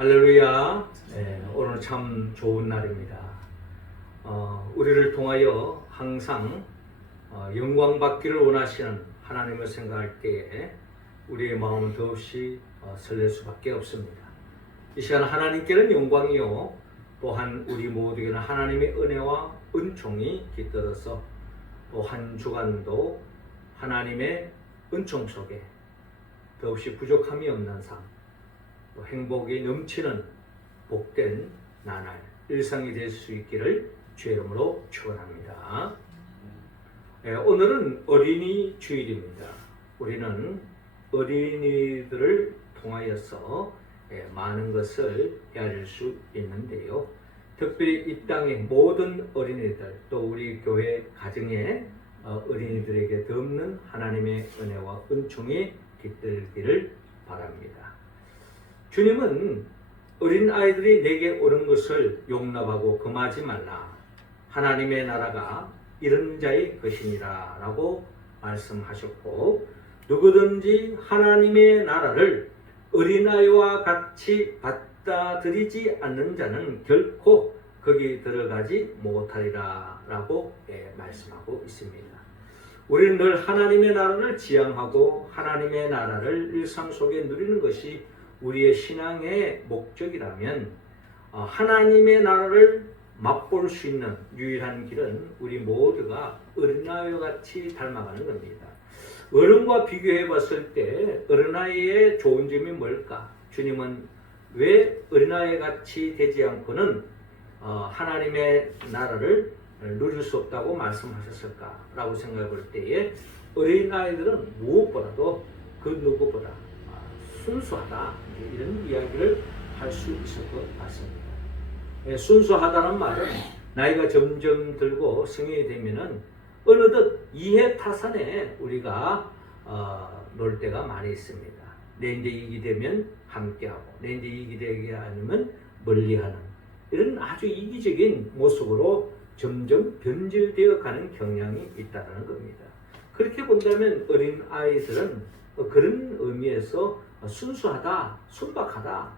할렐루야. 오늘 참 좋은 날입니다. 우리를 통하여 항상 영광 받기를 원하시는 하나님을 생각할 때에 우리의 마음은 더없이 설렐 수밖에 없습니다. 이 시간 하나님께는 영광이요, 또한 우리 모두에게는 하나님의 은혜와 은총이 깃들어서 또 한 주간도 하나님의 은총 속에 더없이 부족함이 없는 삶, 또 행복이 넘치는 복된 나날 일상이 될 수 있기를 주의 이름으로 축원합니다. 오늘은 어린이 주일입니다. 우리는 어린이들을 통하여서 많은 것을 헤아릴 수 있는데요. 특별히 이 땅의 모든 어린이들, 또 우리 교회 가정의 어린이들에게 덮는 하나님의 은혜와 은총이 깃들기를 바랍니다. 주님은 어린 아이들이 내게 오는 것을 용납하고 금하지 말라. 하나님의 나라가 이런 자의 것이니라 라고 말씀하셨고, 누구든지 하나님의 나라를 어린아이와 같이 받아들이지 않는 자는 결코 거기 들어가지 못하리라 라고 말씀하고 있습니다. 우리는 늘 하나님의 나라를 지향하고 하나님의 나라를 일상 속에 누리는 것이 우리의 신앙의 목적이라면, 하나님의 나라를 맛볼 수 있는 유일한 길은 우리 모두가 어린아이와 같이 닮아가는 겁니다. 어른과 비교해 봤을 때 어린아이의 좋은 점이 뭘까? 주님은 왜 어린아이 같이 되지 않고는 하나님의 나라를 누릴 수 없다고 말씀하셨을까라고 생각해 볼 때에, 어린아이들은 무엇보다도 그 누구보다 순수하다, 이런 이야기를 할 수 있을 것 같습니다. 순수하다는 말은 나이가 점점 들고 성인이 되면은 어느덧 이해타산에 우리가 놀 때가 많이 있습니다. 내 이제 이기 되면 함께하고, 내 이제 이기 되게 아니면 멀리하는, 이런 아주 이기적인 모습으로 점점 변질되어 가는 경향이 있다는 겁니다. 그렇게 본다면 어린 아이들은 그런 의미에서 순수하다, 순박하다,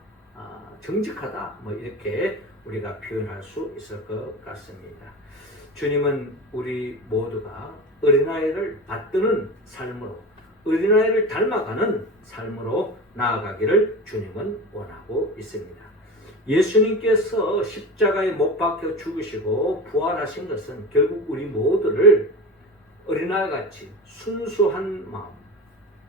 정직하다, 이렇게 우리가 표현할 수 있을 것 같습니다. 주님은 우리 모두가 어린아이를 받드는 삶으로, 어린아이를 닮아가는 삶으로 나아가기를 주님은 원하고 있습니다. 예수님께서 십자가에 못 박혀 죽으시고 부활하신 것은 결국 우리 모두를 어린아이같이 순수한 마음,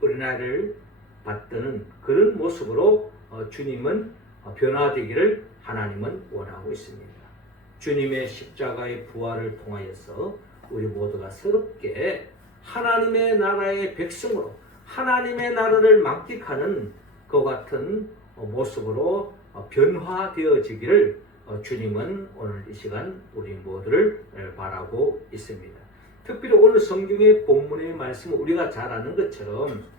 어린아이를 받드는 그런 모습으로 주님은 변화되기를 하나님은 원하고 있습니다. 주님의 십자가의 부활을 통하여서 우리 모두가 새롭게 하나님의 나라의 백성으로 하나님의 나라를 만끽하는 그 같은 모습으로 변화되어지기를 주님은 오늘 이 시간 우리 모두를 바라고 있습니다. 특별히 오늘 성경의 본문의 말씀은 우리가 잘 아는 것처럼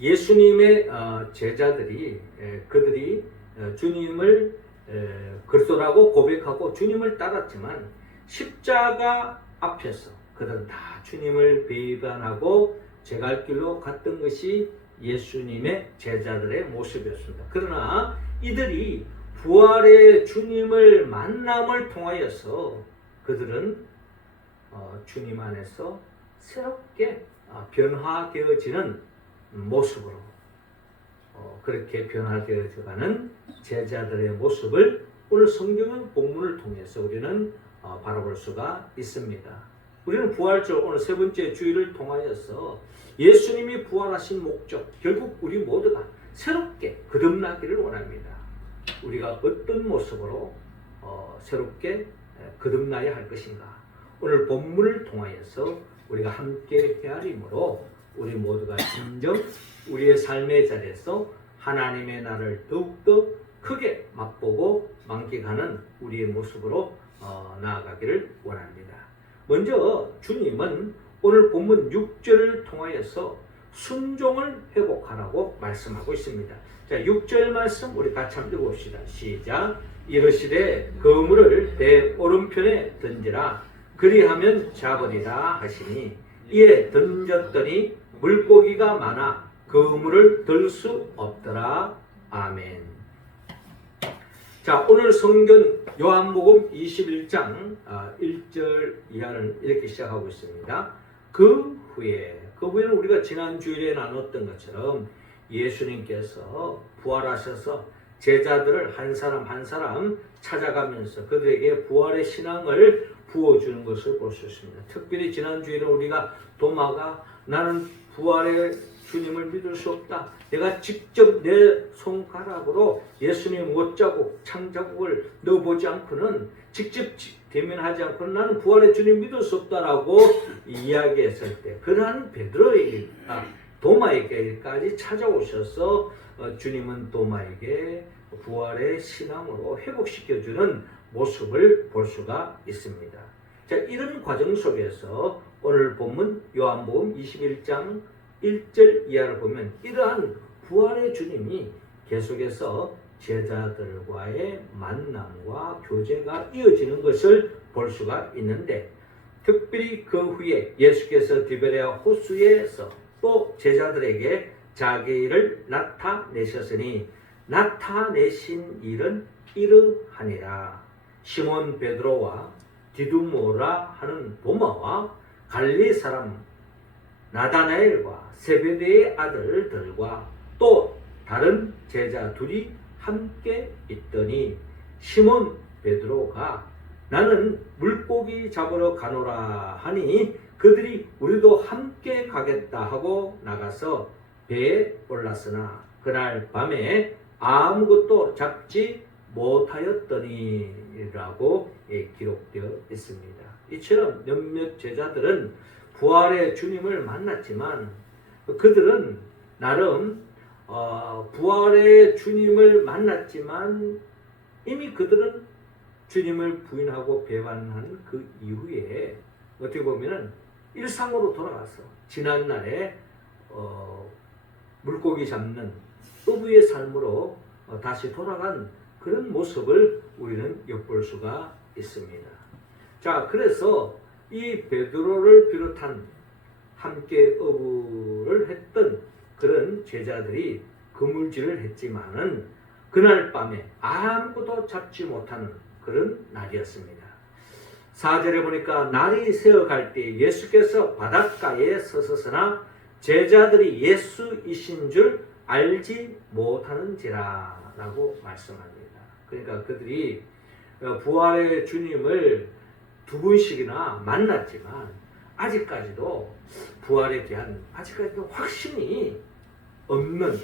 예수님의 제자들이 그들이 주님을 그리스도라고 고백하고 주님을 따랐지만, 십자가 앞에서 그들은 다 주님을 배반하고 제 갈 길로 갔던 것이 예수님의 제자들의 모습이었습니다. 그러나 이들이 부활의 주님을 만남을 통하여서 그들은 주님 안에서 새롭게 변화되어지는 모습으로 그렇게 변화되어가는 제자들의 모습을 오늘 성경의 본문을 통해서 우리는 바라볼 수가 있습니다. 우리는 부활절 오늘 세 번째 주일을 통하여서 예수님이 부활하신 목적, 결국 우리 모두가 새롭게 거듭나기를 원합니다. 우리가 어떤 모습으로 새롭게 거듭나야 할 것인가, 오늘 본문을 통하여서 우리가 함께 헤아림으로 우리 모두가 진정 우리의 삶의 자리에서 하나님의 나라를 더욱더 크게 맛보고 만끽하는 우리의 모습으로 나아가기를 원합니다. 먼저 주님은 오늘 본문 6절을 통하여서 순종을 회복하라고 말씀하고 있습니다. 자, 6절 말씀 우리 같이 한번 읽어봅시다. 시작. 이르시되 그물을 배 오른편에 던지라, 그리하면 잡으리라 하시니, 이에 던졌더니 물고기가 많아 그물을 들 수 없더라. 아멘. 자, 오늘 성경 요한복음 21장 1절 이하는 이렇게 시작하고 있습니다. 그 후에는 우리가 지난 주일에 나눴던 것처럼 예수님께서 부활하셔서 제자들을 한 사람 한 사람 찾아가면서 그들에게 부활의 신앙을 부어주는 것을 볼 수 있습니다. 특별히 지난 주일에 우리가 도마가 나는 부활의 주님을 믿을 수 없다. 내가 직접 내 손가락으로 예수님 옷자국, 창자국을 넣어보지 않고는 직접 대면하지 않고는 나는 부활의 주님 믿을 수 없다라고 이야기했을 때 그러한 도마에게까지 찾아오셔서 주님은 도마에게 부활의 신앙으로 회복시켜주는 모습을 볼 수가 있습니다. 자, 이런 과정 속에서 오늘 본문 요한복음 21장 1절 이하를 보면 이러한 부활의 주님이 계속해서 제자들과의 만남과 교제가 이어지는 것을 볼 수가 있는데 특별히 그 후에 예수께서 디베레아 호수에서 또 제자들에게 자기를 나타내셨으니 나타내신 일은 이러하니라. 시몬 베드로와 디두모라 하는 도마와 갈릴리 사람 나다나엘과 세베대의 아들들과 또 다른 제자 둘이 함께 있더니 시몬 베드로가 나는 물고기 잡으러 가노라 하니 그들이 우리도 함께 가겠다 하고 나가서 배에 올랐으나 그날 밤에 아무것도 잡지 못하였더니라고 기록되어 있습니다. 이처럼 몇몇 제자들은 부활의 주님을 만났지만 그들은 나름 부활의 주님을 만났지만 이미 그들은 주님을 부인하고 배반한 그 이후에 어떻게 보면은 일상으로 돌아가서 지난날에 물고기 잡는 어부의 삶으로 다시 돌아간 그런 모습을 우리는 엿볼 수가 있습니다. 자, 그래서 이 베드로를 비롯한 함께 어부를 했던 그런 제자들이 그물질을 했지만은 그날 밤에 아무것도 잡지 못하는 그런 날이었습니다. 4절에 보니까 날이 새어갈 때 예수께서 바닷가에 서셨으나 제자들이 예수이신 줄 알지 못하는지라 라고 말씀합니다. 그러니까 그들이 부활의 주님을 두 번씩이나 만났지만 아직까지도 부활에 대한 아직까지도 확신이 없는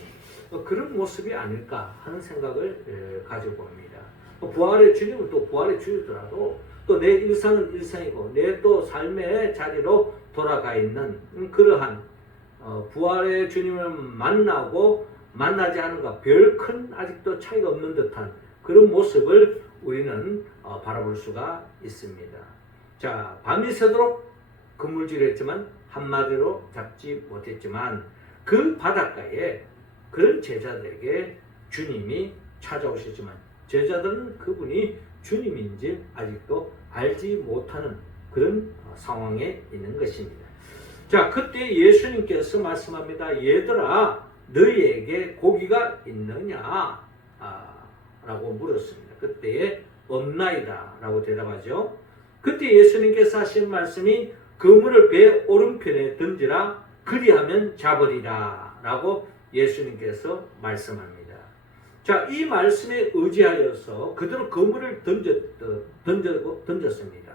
그런 모습이 아닐까 하는 생각을 가지고 봅니다. 부활의 주님은 또 부활의 주이더라도 또 내 일상은 일상이고 내 또 삶의 자리로 돌아가 있는 그러한 부활의 주님을 만나고 만나지 않은 것 별 큰 아직도 차이가 없는 듯한 그런 모습을 우리는 바라볼 수가 있습니다. 자, 밤이 새도록 그물질했지만 한마디로 잡지 못했지만 그 바닷가에 그런 제자들에게 주님이 찾아오셨지만 제자들은 그분이 주님인지 아직도 알지 못하는 그런 상황에 있는 것입니다. 자, 그때 예수님께서 말씀합니다. 얘들아, 너희에게 고기가 있느냐? 라고 물었습니다. 그때 없나이다 라고 대답하죠. 그때 예수님께서 하신 말씀이 그물을 배 오른편에 던지라 그리하면 잡으리라 라고 예수님께서 말씀합니다. 자, 이 말씀에 의지하여서 그대로 그물을 던졌습니다.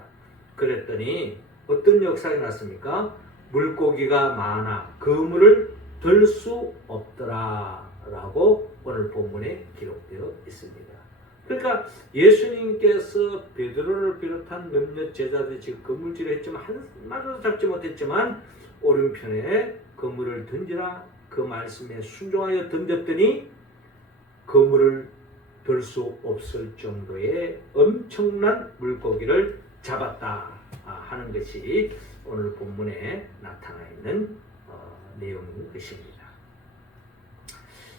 그랬더니 어떤 역사가 났습니까? 물고기가 많아 그물을 들 수 없더라 라고 오늘 본문에 기록되어 있습니다. 그러니까 예수님께서 베드로를 비롯한 몇몇 제자들이 지금 그물질을 했지만 한마디도 잡지 못했지만 오른편에 그물을 던지라 그 말씀에 순종하여 던졌더니 그물을 들 수 없을 정도의 엄청난 물고기를 잡았다 하는 것이 오늘 본문에 나타나 있는 내용인 것입니다.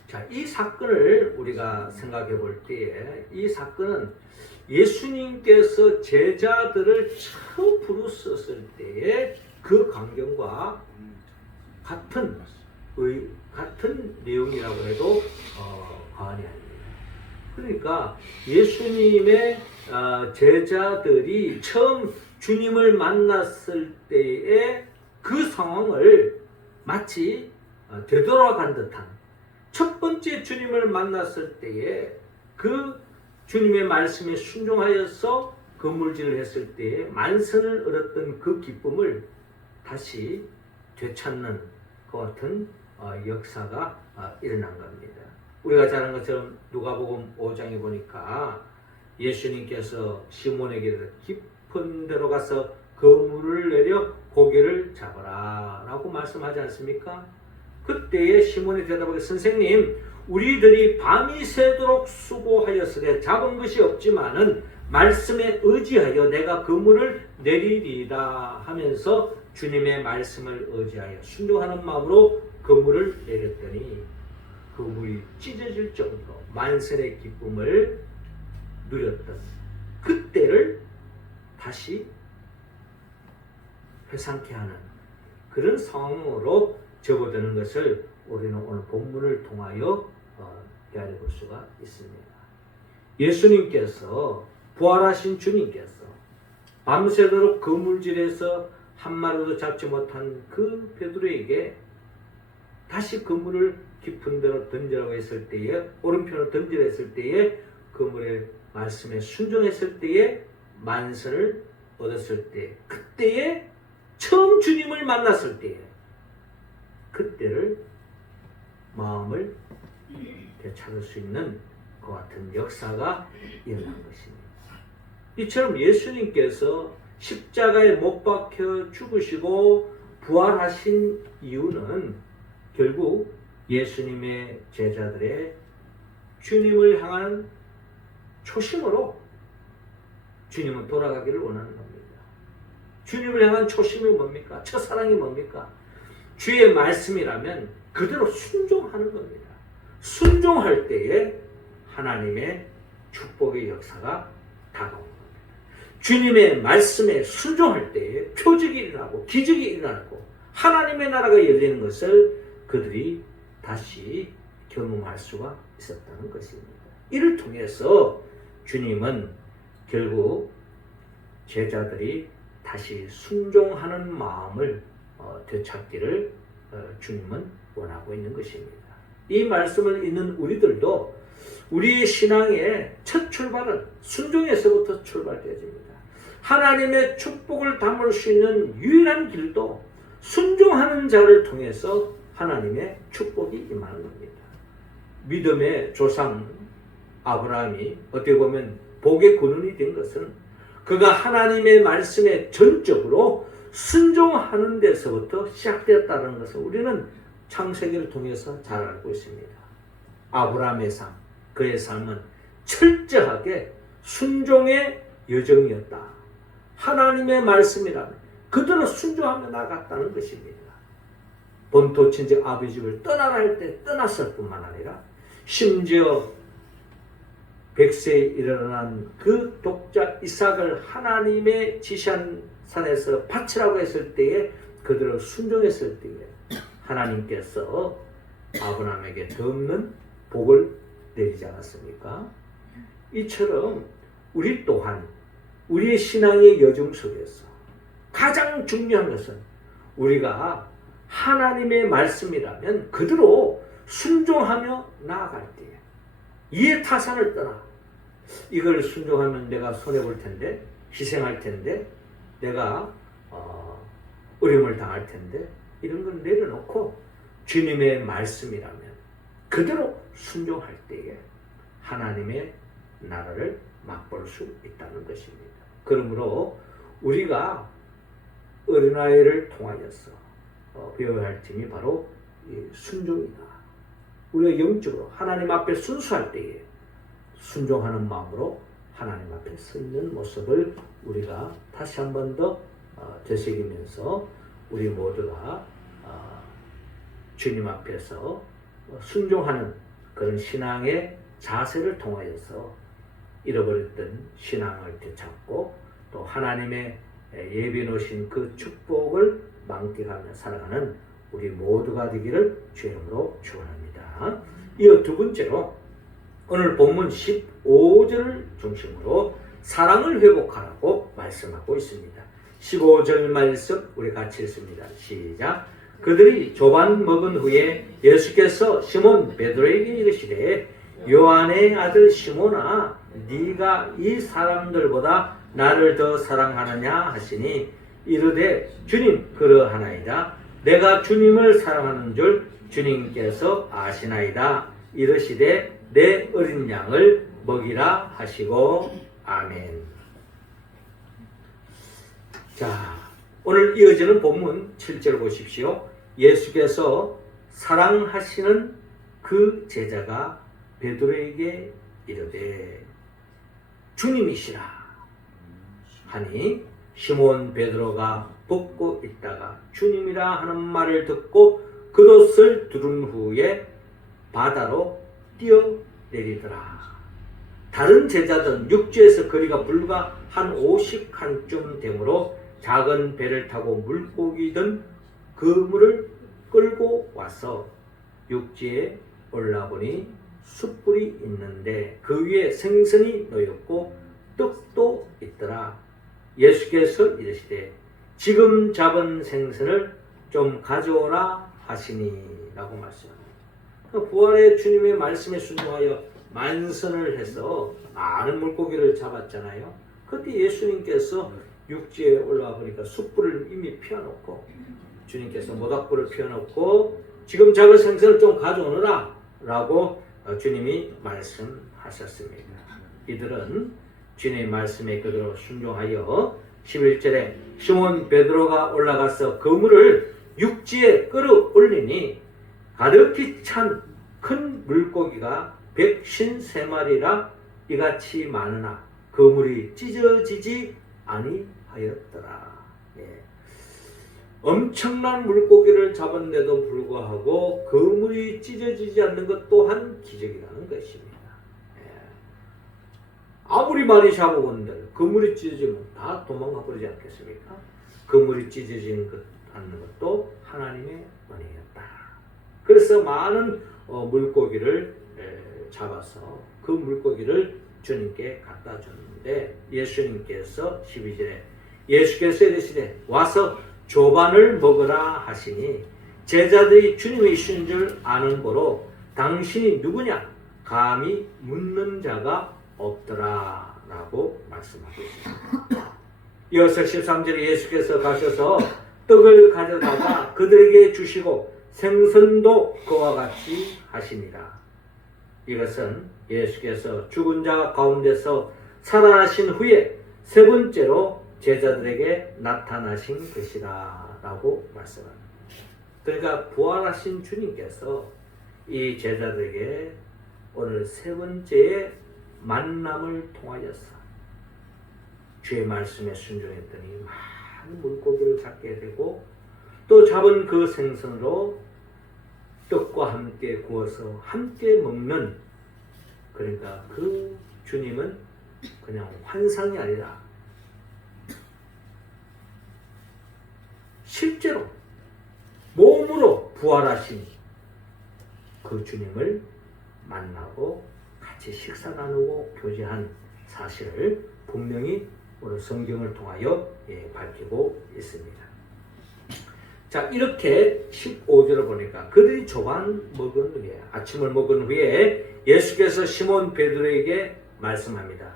자, 이 사건을 우리가 생각해 볼 때에 이 사건은 예수님께서 제자들을 처음 부르셨을 때의 그 광경과 같은 내용이라고 해도 과언이 아닙니다. 그러니까 예수님의 제자들이 처음 주님을 만났을 때의 그 상황을 마치 되돌아간 듯한, 첫 번째 주님을 만났을 때에 그 주님의 말씀에 순종하여서 건물질을 했을 때에 만선을 얻었던 그 기쁨을 다시 되찾는 것 같은 역사가 일어난 겁니다. 우리가 잘 아는 것처럼 누가복음 5장에 보니까 예수님께서 시몬에게 깊은 데로 가서 그물을 내려 고기를 잡아라 라고 말씀하지 않습니까? 그때에 시몬이 대답하기를, 선생님, 우리들이 밤이 새도록 수고하였으되 잡은 것이 없지만은 말씀에 의지하여 내가 그물을 내리리라 하면서 주님의 말씀을 의지하여 순종하는 마음으로 그물을 내렸더니 그물이 찢어질 정도로 만선의 기쁨을 누렸던 그때를 다시 회상케 하는 그런 상황으로 접어드는 것을 우리는 오늘 본문을 통하여 헤아려 볼 수가 있습니다. 예수님께서, 부활하신 주님께서 밤새도록 그물질에서 한 마리도 잡지 못한 그 베드로에게 다시 그물을 깊은 데로 던지라고 했을 때에, 오른편으로 던지라 했을 때에, 그물의 말씀에 순종했을 때에 만선을 얻었을 때, 그때에 처음 주님을 만났을 때에 그때를 마음을 되찾을 수 있는 것 같은 역사가 일어난 것입니다. 이처럼 예수님께서 십자가에 못 박혀 죽으시고 부활하신 이유는 결국 예수님의 제자들의 주님을 향하는 초심으로 주님은 돌아가기를 원하는 겁니다. 주님을 향한 초심이 뭡니까? 첫사랑이 뭡니까? 주의 말씀이라면 그대로 순종하는 겁니다. 순종할 때에 하나님의 축복의 역사가 다가오는 겁니다. 주님의 말씀에 순종할 때에 표적이 일어나고 기적이 일어나고 하나님의 나라가 열리는 것을 그들이 다시 경험할 수가 있었다는 것입니다. 이를 통해서 주님은 결국 제자들이 다시 순종하는 마음을 되찾기를 주님은 원하고 있는 것입니다. 이 말씀을 읽는 우리들도 우리의 신앙의 첫 출발은 순종에서부터 출발되어집니다. 하나님의 축복을 담을 수 있는 유일한 길도 순종하는 자를 통해서 하나님의 축복이 임하는 겁니다. 믿음의 조상 아브라함이 어떻게 보면 복의 근원이 된 것은 그가 하나님의 말씀에 전적으로 순종하는 데서부터 시작되었다는 것을 우리는 창세기를 통해서 잘 알고 있습니다. 아브라함의 삶, 그의 삶은 철저하게 순종의 여정이었다. 하나님의 말씀이라면 그대로 순종하며 나갔다는 것입니다. 본토 친정 아버지 집을 떠나라 할 때 떠났을 뿐만 아니라 심지어 100세에 일어난 그 독자 이삭을 하나님의 지시한 산에서 바치라고 했을 때에 그들을 순종했을 때에 하나님께서 아브라함에게 더 없는 복을 내리지 않았습니까? 이처럼 우리 또한 우리의 신앙의 여정 속에서 가장 중요한 것은 우리가 하나님의 말씀이라면 그대로 순종하며 나아갈 때에 이해 타산을 떠나 이걸 순종하면 내가 손해볼 텐데, 희생할 텐데, 내가 어려움을 당할 텐데 이런 걸 내려놓고 주님의 말씀이라면 그대로 순종할 때에 하나님의 나라를 맛볼 수 있다는 것입니다. 그러므로 우리가 어린아이를 통하여서 배워야 할 점이 바로 순종이다. 우리가 영적으로 하나님 앞에 순수할 때에 순종하는 마음으로 하나님 앞에 서 있는 모습을 우리가 다시 한 번 더 되새기면서 우리 모두가 주님 앞에서 순종하는 그런 신앙의 자세를 통하여서 잃어버렸던 신앙을 되찾고 또 하나님의 예비해 놓으신 그 축복을 망각하며 살아가는 우리 모두가 되기를 주의 이름으로 축원합니다. 이어 두 번째로 오늘 본문 15절을 중심으로 사랑을 회복하라고 말씀하고 있습니다. 15절 말씀 우리 같이 읽습니다. 시작. 그들이 조반 먹은 후에 예수께서 시몬 베드로에게 이르시되 요한의 아들 시몬아 네가 이 사람들보다 나를 더 사랑하느냐 하시니 이르되 주님 그러하나이다. 내가 주님을 사랑하는 줄 주님께서 아시나이다. 이르시되 내 어린 양을 먹이라 하시고 아멘. 자, 오늘 이어지는 본문 7절 보십시오. 예수께서 사랑하시는 그 제자가 베드로에게 이르되 주님이시라 하니 시몬 베드로가 벗고 있다가 주님이라 하는 말을 듣고 겉옷을 두른 후에 바다로 뛰어내리더라. 다른 제자들은 육지에서 거리가 불과 한 50칸쯤 되므로 작은 배를 타고 물고기든 그물을 끌고 와서 육지에 올라보니 숯불이 있는데 그 위에 생선이 놓였고 떡도 있더라. 예수께서 이르시되 지금 잡은 생선을 좀 가져오라 하시니 라고 말씀합니다. 부활의 주님의 말씀에 순종하여 만선을 해서 많은 물고기를 잡았잖아요. 그때 예수님께서 육지에 올라와 보니까 숯불을 이미 피워놓고 주님께서 모닥불을 피워놓고 지금 잡은 생선을 좀 가져오너라 라고 주님이 말씀하셨습니다. 이들은 주님의 말씀에 그대로 순종하여 11절에 시몬 베드로가 올라가서 그물을 육지에 끌어올리니 가득히 찬 큰 물고기가 153마리라 이같이 많으나 그물이 찢어지지 아니하였더라. 예. 엄청난 물고기를 잡았는데도 불구하고 그물이 찢어지지 않는 것 또한 기적이라는 것입니다. 예. 아무리 많이 잡아본들 그물이 찢어지면 다 도망가 버리지 않겠습니까? 그물이 찢어지는 것 않는 것도 하나님의 은혜였다. 그래서 많은 물고기를 잡아서 그 물고기를 주님께 갖다 줬는데 예수님께서 12절에 예수께서 이르시되 와서 조반을 먹으라 하시니 제자들이 주님의 이신 줄 아는 고로 당신이 누구냐 감히 묻는 자가 없더라 라고 말씀하고 있습니다. 이어서 13절에 예수께서 가셔서 떡을 가져다가 그들에게 주시고 생선도 그와 같이 하시니라. 이것은 예수께서 죽은 자 가운데서 살아나신 후에 세 번째로 제자들에게 나타나신 것이다 라고 말씀합니다. 그러니까 부활하신 주님께서 이 제자들에게 오늘 세 번째의 만남을 통하여서 주의 말씀에 순종했더니 많은 물고기를 잡게 되고 또 잡은 그 생선으로 떡과 함께 구워서 함께 먹는, 그러니까 그 주님은 그냥 환상이 아니라 실제로 몸으로 부활하신 그 주님을 만나고 같이 식사 나누고 교제한 사실을 분명히 오늘 성경을 통하여 밝히고 있습니다. 자, 이렇게 15절을 보니까 그들이 조반 먹은 후에, 아침을 먹은 후에 예수께서 시몬 베드로에게 말씀합니다.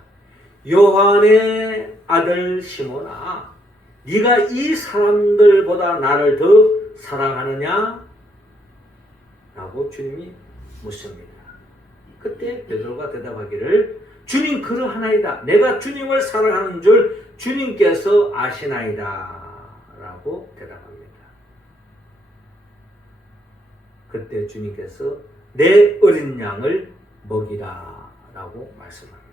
요한의 아들 시몬아, 네가 이 사람들보다 나를 더 사랑하느냐? 라고 주님이 묻습니다. 그때 베드로가 대답하기를 주님 그러하나이다. 내가 주님을 사랑하는 줄 주님께서 아시나이다. 라고 대답합니다. 그때 주님께서 내 어린 양을 먹이라 라고 말씀합니다.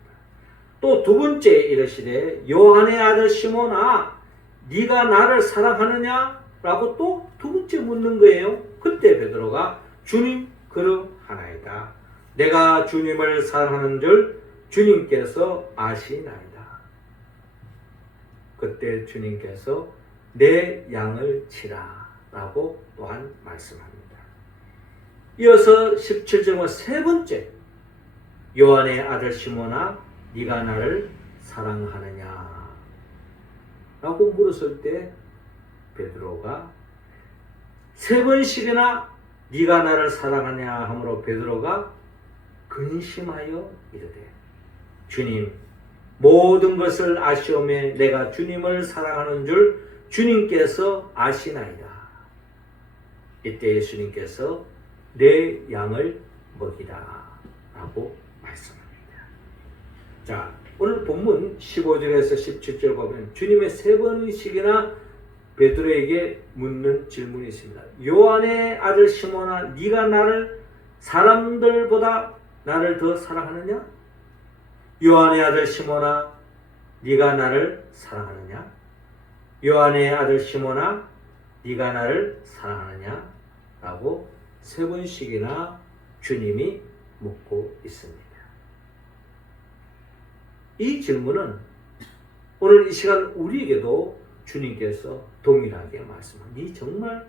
또 두 번째 이르시되 요한의 아들 시몬아 네가 나를 사랑하느냐? 라고 또 두 번째 묻는 거예요. 그때 베드로가 주님 그러하나이다. 내가 주님을 사랑하는 줄 주님께서 아시나이다. 그때 주님께서 내 양을 치라 라고 또한 말씀합니다. 이어서 17절과 세 번째 요한의 아들 시몬아 네가 나를 사랑하느냐 라고 물었을 때 베드로가 세 번씩이나 네가 나를 사랑하냐 하므로 베드로가 근심하여 이르되 주님 모든 것을 아시오매 내가 주님을 사랑하는 줄 주님께서 아시나이다. 이때 예수님께서 내 양을 먹이라 라고 말씀합니다. 자, 오늘 본문 15절에서 17절 보면 주님의 세 번씩이나 베드로에게 묻는 질문이 있습니다. 요한의 아들 시몬아 네가 나를 사람들보다 나를 더 사랑하느냐? 요한의 아들 시몬아 네가 나를 사랑하느냐? 요한의 아들 시몬아 네가 나를 사랑하느냐? 라고 세 번씩이나 주님이 묻고 있습니다. 이 질문은 오늘 이 시간 우리에게도 주님께서 동일하게 말씀합니다. 네 정말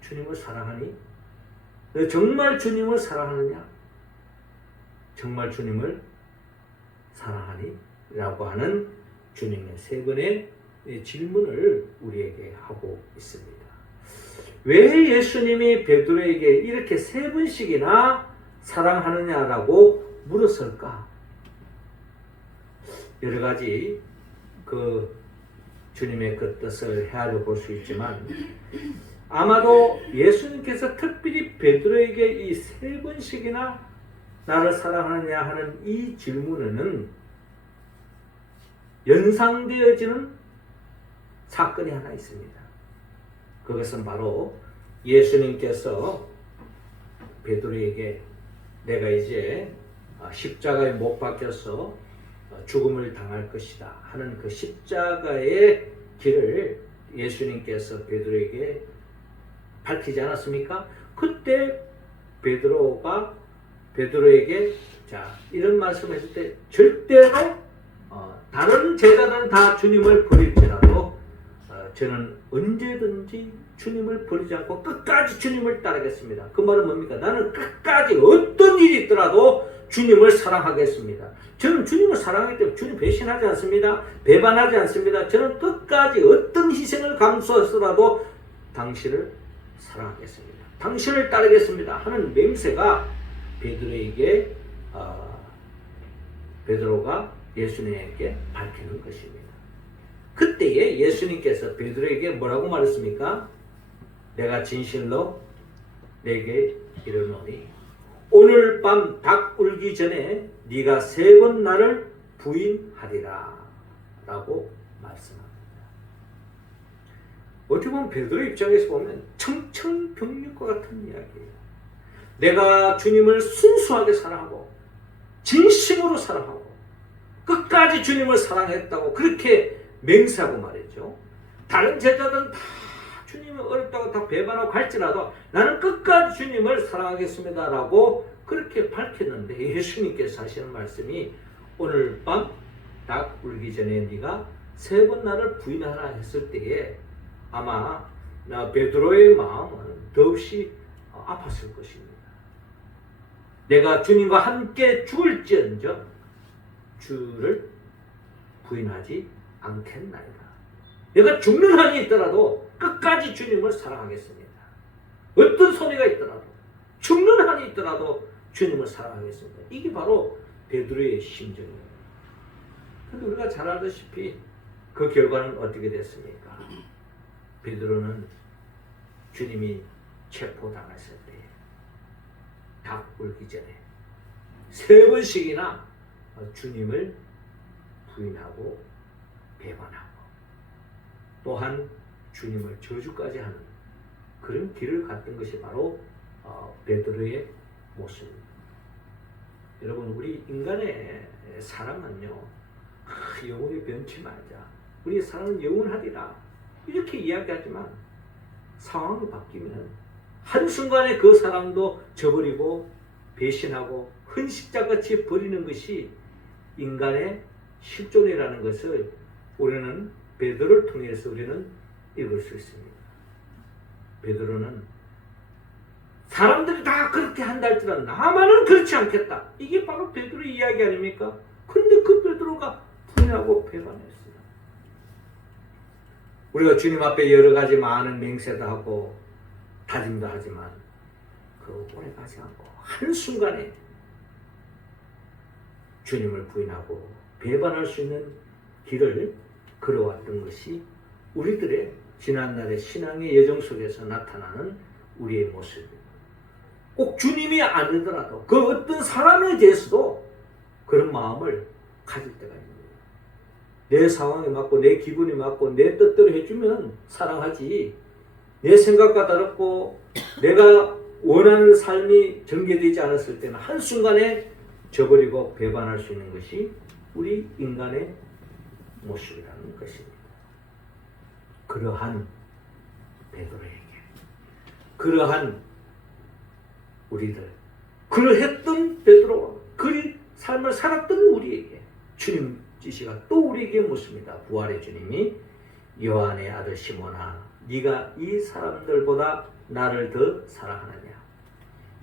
주님을 사랑하니? 너 정말 주님을 사랑하느냐? 정말 주님을 사랑하니? 라고 하는 주님의 세 번의 질문을 우리에게 하고 있습니다. 왜 예수님이 베드로에게 이렇게 세 번씩이나 사랑하느냐라고 물었을까? 여러 가지 주님의 그 뜻을 헤아려 볼 수 있지만 아마도 예수님께서 특별히 베드로에게 이 세 번씩이나 나를 사랑하느냐 하는 이 질문에는 연상되어지는 사건이 하나 있습니다. 그것은 바로 예수님께서 베드로에게 내가 이제 십자가에 못 박혀서 죽음을 당할 것이다 하는 그 십자가의 길을 예수님께서 베드로에게 밝히지 않았습니까? 그때 베드로가 베드로에게 이런 말씀을 했을 때 절대로 다른 제자들은 다 주님을 버릴지라도 저는 언제든지 주님을 버리지 않고 끝까지 주님을 따르겠습니다. 그 말은 뭡니까? 나는 끝까지 어떤 일이 있더라도 주님을 사랑하겠습니다. 저는 주님을 사랑하기 때문에 주님 배신하지 않습니다. 배반하지 않습니다. 저는 끝까지 어떤 희생을 감수해서라도 당신을 사랑하겠습니다. 당신을 따르겠습니다. 하는 맹세가 베드로에게 베드로가 예수님에게 밝히는 것입니다. 그때에 예수님께서 베드로에게 뭐라고 말했습니까? 내가 진실로 내게 이르노니 오늘 밤 닭 울기 전에 네가 세 번 나를 부인하리라 라고 말씀합니다. 어떻게 보면 베드로 입장에서 보면 청천벽력과 같은 이야기예요. 내가 주님을 순수하게 사랑하고 진심으로 사랑하고 끝까지 주님을 사랑했다고 그렇게 맹세하고 말이죠. 다른 제자들은 다 주님이 어렵다고 다 배반하고 갈지라도 나는 끝까지 주님을 사랑하겠습니다 라고 그렇게 밝혔는데 예수님께서 하시는 말씀이 오늘 밤 닭 울기 전에 네가 세 번 나를 부인하라 했을 때에 아마 베드로의 마음은 더없이 아팠을 것입니다. 내가 주님과 함께 죽을지언정 주를 부인하지 않겠나이다. 내가 죽는 한이 있더라도 끝까지 주님을 사랑하겠습니다. 어떤 손해가 있더라도 죽는 한이 있더라도 주님을 사랑하겠습니다. 이게 바로 베드로의 심정입니다. 그런데 우리가 잘 알다시피 그 결과는 어떻게 됐습니까? 베드로는 주님이 체포당했을 때 닭 울기 전에 세 번씩이나 주님을 부인하고 배반하고 또한 주님을 저주까지 하는 그런 길을 갔던 것이 바로 베드로의 모습입니다. 여러분 우리 인간의 사랑은요 영원히 변치 말자 우리 사랑은 영원하리라 이렇게 이야기하지만 상황이 바뀌면 한순간에 그 사랑도 저버리고 배신하고 헌십자같이 버리는 것이 인간의 실존이라는 것을 우리는 베드로를 통해서 우리는 읽을 수 있습니다. 베드로는 사람들이 다 그렇게 한다 할지라도 나만은 그렇지 않겠다. 이게 바로 베드로의 이야기 아닙니까? 그런데 그 베드로가 부인하고 배반했어요. 우리가 주님 앞에 여러 가지 많은 맹세도 하고 다짐도 하지만 그 오래 가지 않고 한순간에 주님을 부인하고 배반할 수 있는 길을 걸어왔던 것이 우리들의 지난날의 신앙의 여정 속에서 나타나는 우리의 모습입니다. 꼭 주님이 아니더라도 그 어떤 사람에 대해서도 그런 마음을 가질 때가 있는 거예요. 내 상황에 맞고 내 기분에 맞고 내 뜻대로 해주면 사랑하지, 내 생각과 다르고 내가 원하는 삶이 전개되지 않았을 때는 한순간에 저버리고 배반할 수 있는 것이 우리 인간의 모습이라는 것입니다. 그러한 베드로에게, 그러한 우리들, 그러했던 베드로와 그 삶을 살았던 우리에게 주님 지시가 또 우리에게 묻습니다. 부활의 주님이 요한의 아들 시몬아, 네가 이 사람들보다 나를 더 사랑하느냐?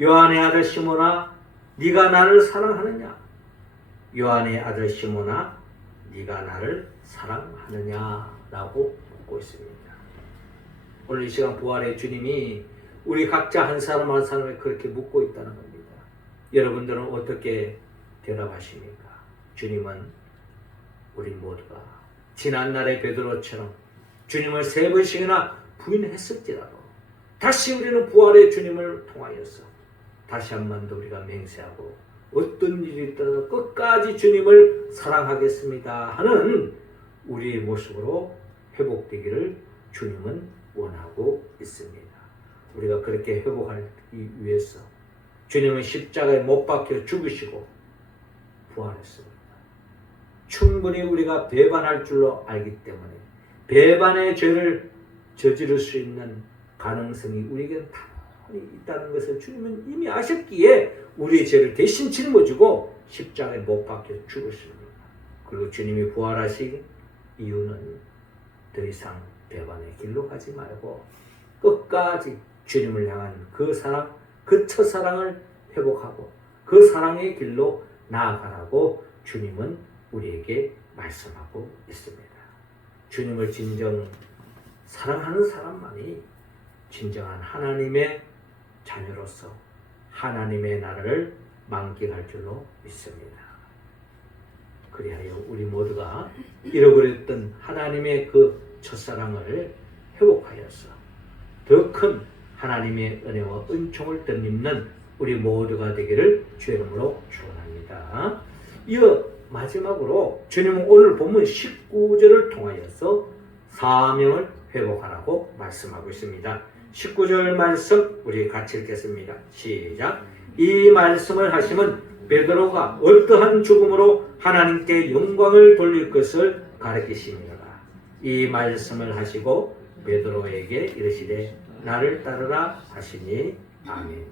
요한의 아들 시몬아, 네가 나를 사랑하느냐? 요한의 아들 시몬아, 네가 나를 사랑하느냐? 라고 묻고 있습니다. 오늘 이 시간 부활의 주님이 우리 각자 한 사람 한 사람에 그렇게 묻고 있다는 겁니다. 여러분들은 어떻게 대답하십니까? 주님은 우리 모두가 지난날의 베드로처럼 주님을 3번씩이나 부인했을지라도 다시 우리는 부활의 주님을 통하여서 다시 한 번 더 우리가 맹세하고 어떤 일이 있더라도 끝까지 주님을 사랑하겠습니다 하는 우리의 모습으로 회복되기를 주님은 원하고 있습니다. 우리가 그렇게 회복하기 위해서 주님은 십자가에 못 박혀 죽으시고 부활했습니다. 충분히 우리가 배반할 줄로 알기 때문에 배반의 죄를 저지를 수 있는 가능성이 우리에게는 다 있다는 것을 주님은 이미 아셨기에 우리의 죄를 대신 짊어지고 십자가에 못 박혀 죽으십니다. 그리고 주님이 부활하신 이유는 더 이상 배반의 길로 가지 말고 끝까지 주님을 향한 그 사랑, 그 첫사랑을 회복하고 그 사랑의 길로 나아가라고 주님은 우리에게 말씀하고 있습니다. 주님을 진정 사랑하는 사람만이 진정한 하나님의 자녀로서 하나님의 나라를 만끽할 줄로 믿습니다. 그리하여 우리 모두가 잃어버렸던 하나님의 그 첫사랑을 회복하여서 더 큰 하나님의 은혜와 은총을 덧입는 우리 모두가 되기를 주의 이름으로 축원합니다. 이어 마지막으로 주님은 오늘 본문 19절을 통하여서 사명을 회복하라고 말씀하고 있습니다. 19절 말씀 우리 같이 읽겠습니다. 시작. 이 말씀을 하시면 베드로가 어떠한 죽음으로 하나님께 영광을 돌릴 것을 가르치시니라. 이 말씀을 하시고 베드로에게 이르시되 나를 따르라 하시니 아멘.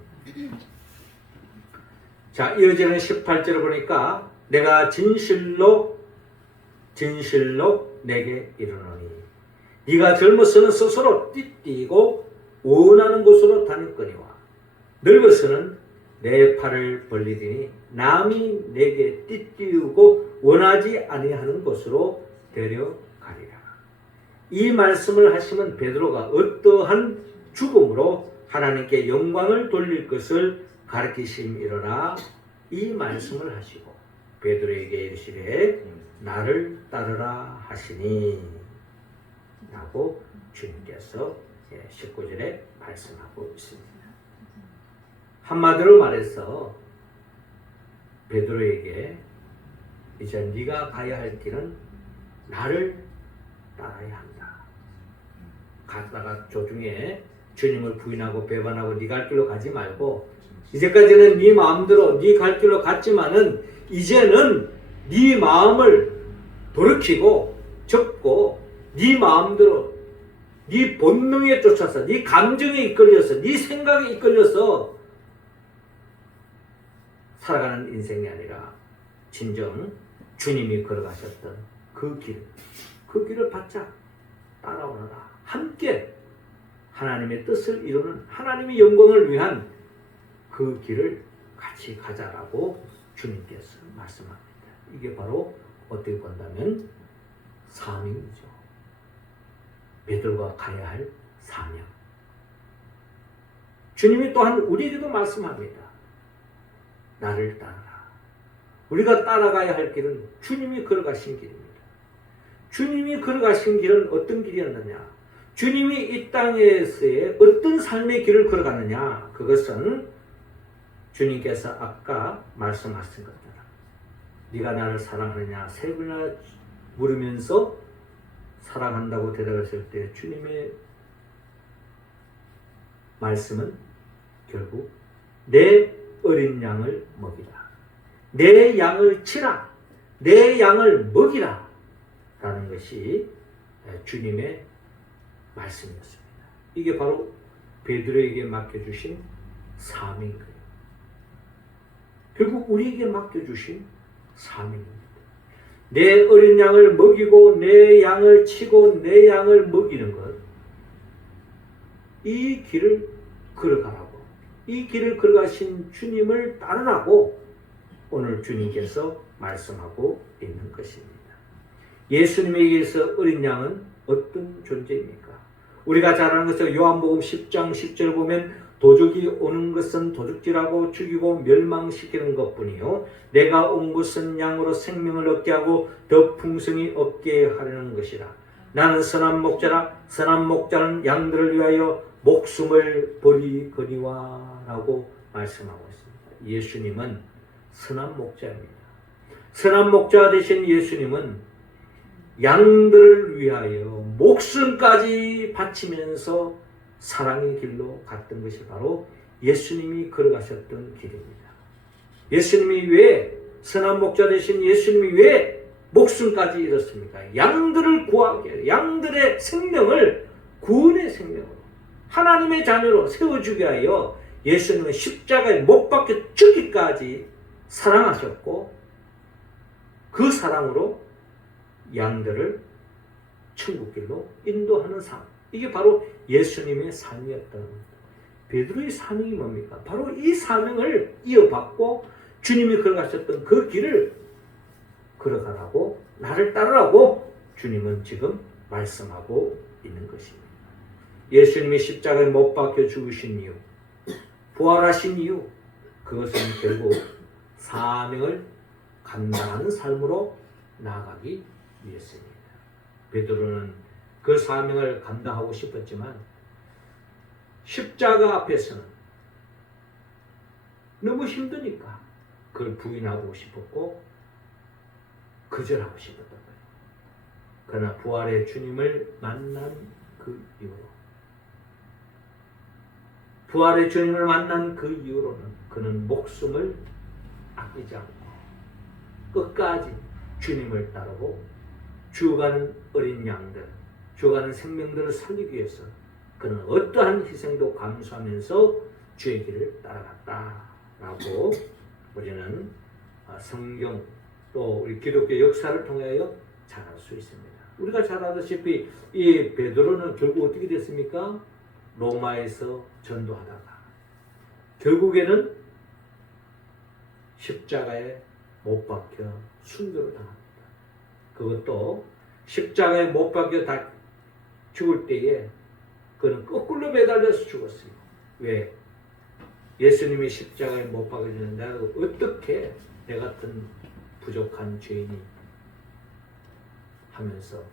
자, 이어지는 18절을 보니까 내가 진실로 내게 이르노니 네가 젊어서는 스스로 띠띠고 원하는 곳으로 다녔거니와 늙어서는 내 팔을 벌리더니 남이 내게 띠띠우고 원하지 아니하는 곳으로 데려가리라. 이 말씀을 하시면 베드로가 어떠한 죽음으로 하나님께 영광을 돌릴 것을 가르치심이로라. 이 말씀을 하시고 베드로에게 이르시되 나를 따르라 하시니 라고 주님께서 19절에 말씀하고 있습니다. 한마디로 말해서 베드로에게 이제 네가 가야 할 길은 나를 따라야 한다. 가다가 조중에 주님을 부인하고 배반하고 네 갈 길로 가지 말고 이제까지는 네 마음대로 네 갈 길로 갔지만은 이제는 네 마음을 돌이키고 접고 네 마음대로 네 본능에 쫓아서 네 감정에 이끌려서 네 생각에 이끌려서 살아가는 인생이 아니라 진정 주님이 걸어가셨던 그 길을 바짝 따라오너라. 함께 하나님의 뜻을 이루는 하나님의 영광을 위한 그 길을 같이 가자라고 주님께서 말씀합니다. 이게 바로 어떻게 본다면 사명이죠. 베드로가 가야 할 사명. 주님이 또한 우리에게도 말씀합니다. 나를 따르라. 우리가 따라가야 할 길은 주님이 걸어가신 길입니다. 주님이 걸어가신 길은 어떤 길이었느냐? 주님이 이 땅에서의 어떤 삶의 길을 걸어갔느냐? 그것은 주님께서 아까 말씀하신 것처럼 네가 나를 사랑하느냐 세 번이나 물으면서 사랑한다고 대답했을 때 주님의 말씀은 결국 내 어린 양을 먹이라. 내 양을 치라. 내 양을 먹이라. 라는 것이 주님의 말씀이었습니다. 이게 바로 베드로에게 맡겨주신 사명인 거예요. 결국 우리에게 맡겨주신 사명입니다. 내 어린 양을 먹이고 내 양을 치고 내 양을 먹이는 것. 이 길을 걸어가라고. 이 길을 걸어가신 주님을 따르라고 오늘 주님께서 말씀하고 있는 것입니다. 예수님에게서 어린 양은 어떤 존재입니까? 우리가 잘 아는 것은 요한복음 10장 10절 보면 도적이 오는 것은 도둑질하고 죽이고 멸망시키는 것뿐이요 내가 온 것은 양으로 생명을 얻게 하고 더 풍성히 얻게 하려는 것이라. 나는 선한 목자라. 선한 목자는 양들을 위하여 목숨을 버리거니와 라고 말씀하고 있습니다. 예수님은 선한 목자입니다. 선한 목자 되신 예수님은 양들을 위하여 목숨까지 바치면서 사랑의 길로 갔던 것이 바로 예수님이 걸어가셨던 길입니다. 예수님이 왜 선한 목자 되신 예수님이 왜 목숨까지 잃었습니까? 양들을 구하게 양들의 생명을 구원의 생명으로 하나님의 자녀로 세워주게 하여 예수님은 십자가에 못 박혀 죽기까지 사랑하셨고 그 사랑으로 양들을 천국길로 인도하는 삶. 이게 바로 예수님의 삶이었다는 겁니다. 베드로의 사명이 뭡니까? 바로 이 사명을 이어받고 주님이 걸어가셨던 그 길을 걸어가라고 나를 따르라고 주님은 지금 말씀하고 있는 것입니다. 예수님이 십자가에 못 박혀 죽으신 이유, 부활하신 이유, 그것은 결국 사명을 감당하는 삶으로 나아가기 위해서입니다. 베드로는 그 사명을 감당하고 싶었지만 십자가 앞에서는 너무 힘드니까 그걸 부인하고 싶었고 거절하고 싶었던 거예요. 그러나 부활의 주님을 만난 그 이후로 부활의 주님을 만난 그 이후로는 그는 목숨을 아끼지 않고 끝까지 주님을 따르고 죽어가는 어린 양들, 죽어가는 생명들을 살리기 위해서 그는 어떠한 희생도 감수하면서 주의 길을 따라갔다라고 우리는 성경 또 우리 기독교 역사를 통하여 잘 알 수 있습니다. 우리가 잘 아다시피 이 베드로는 결국 어떻게 됐습니까? 로마에서 전도하다가 결국에는 십자가에 못 박혀 순교를 당합니다. 그것도 십자가에 못 박혀 죽을 때에 그는 거꾸로 매달려서 죽었어요. 왜? 예수님이 십자가에 못 박혀지는데 어떻게 내 같은 부족한 죄인이 하면서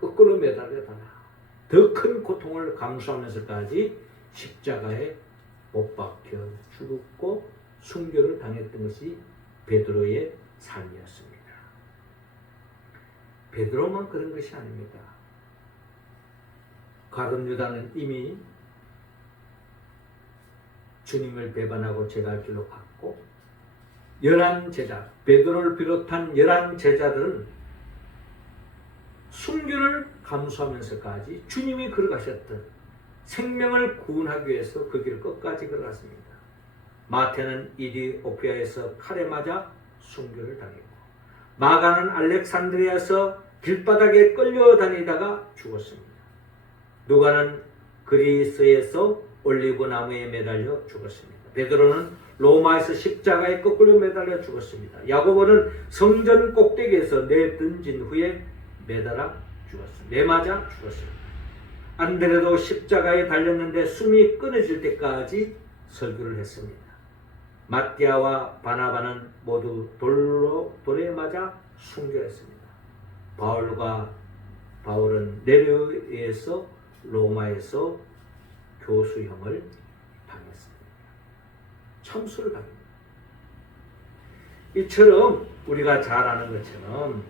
거꾸로 매달려다가 더 큰 고통을 감수하면서까지 십자가에 못 박혀 죽었고 순교를 당했던 것이 베드로의 삶이었습니다. 베드로만 그런 것이 아닙니다. 가룟 유다는 이미 주님을 배반하고 제갈 길로 갔고 11제자, 베드로를 비롯한 11제자들은 순교를 감수하면서까지 주님이 걸어가셨던 생명을 구원하기 위해서 그 길을 끝까지 걸어갔습니다. 마태는 이디오피아에서 칼에 맞아 순교를 당했고 마가는 알렉산드리아에서 길바닥에 끌려다니다가 죽었습니다. 누가는 그리스에서 올리브 나무에 매달려 죽었습니다. 베드로는 로마에서 십자가에 거꾸로 매달려 죽었습니다. 야고보는 성전 꼭대기에서 내던진 후에 매달아 죽었습니다. 매맞아 죽었습니다. 안드레도 십자가에 달렸는데 숨이 끊어질 때까지 설교를 했습니다. 마띠아와 바나바는 모두 돌에 맞아 순교했습니다. 바울은 네로에서 로마에서 교수형을 당했습니다. 참수를 당합니다. 이처럼 우리가 잘 아는 것처럼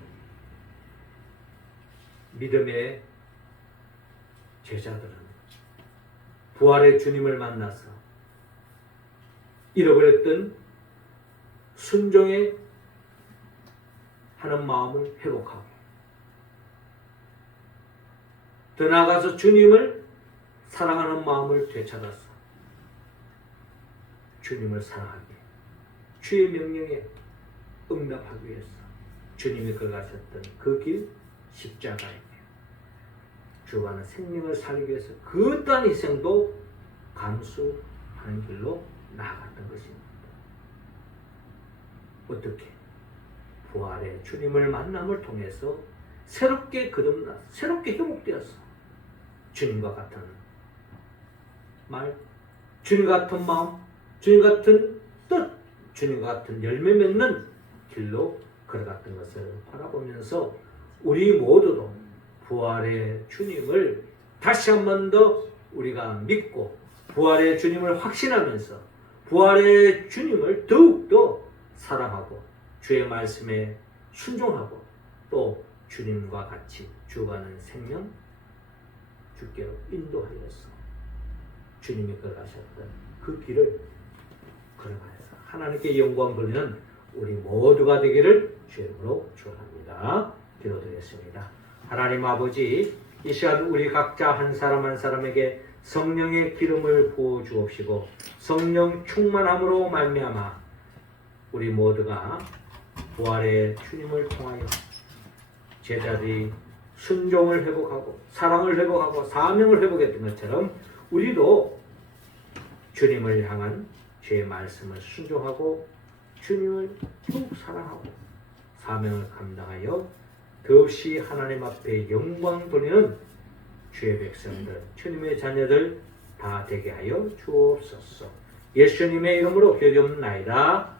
믿음의 제자들은 부활의 주님을 만나서 잃어버렸던 순종의 하는 마음을 회복하고 더 나아가서 주님을 사랑하는 마음을 되찾아서 주님을 사랑하기 주의 명령에 응답하기 위해서 주님이 걸어가셨던 그 길 십자가에 주와는 생명을 살기 위해서 그 어떠한 희생도 감수하는 길로 나아갔던 것입니다. 어떻게? 부활의 주님을 만남을 통해서 새롭게 거듭나 새롭게 회복되었어. 주님과 같은 말, 주님 같은 마음, 주님 같은 뜻, 주님 같은 열매 맺는 길로 걸어갔던 것을 바라보면서 우리 모두도 부활의 주님을 다시 한 번 더 우리가 믿고 부활의 주님을 확신하면서 부활의 주님을 더욱더 사랑하고 주의 말씀에 순종하고 또 주님과 같이 죽어가는 생명 주께로 인도하여서 주님이 걸어가셨던 그 길을 걸어가서 하나님께 영광 돌리는 우리 모두가 되기를 주의 이름으로 축원합니다. 기도드리겠습니다. 하나님 아버지, 이 시간 우리 각자 한 사람 한 사람에게 성령의 기름을 부어 주옵시고 성령 충만함으로 말미암아 우리 모두가 부활의 주님을 통하여 제자들이 순종을 회복하고 사랑을 회복하고 사명을 회복했던 것처럼 우리도 주님을 향한 주의 말씀을 순종하고 주님을 더욱 사랑하고 사명을 감당하여 더없이 하나님 앞에 영광 돌리는 주의 백성들, 주님의 자녀들 다 되게 하여 주옵소서. 예수님의 이름으로 기도하옵나이다.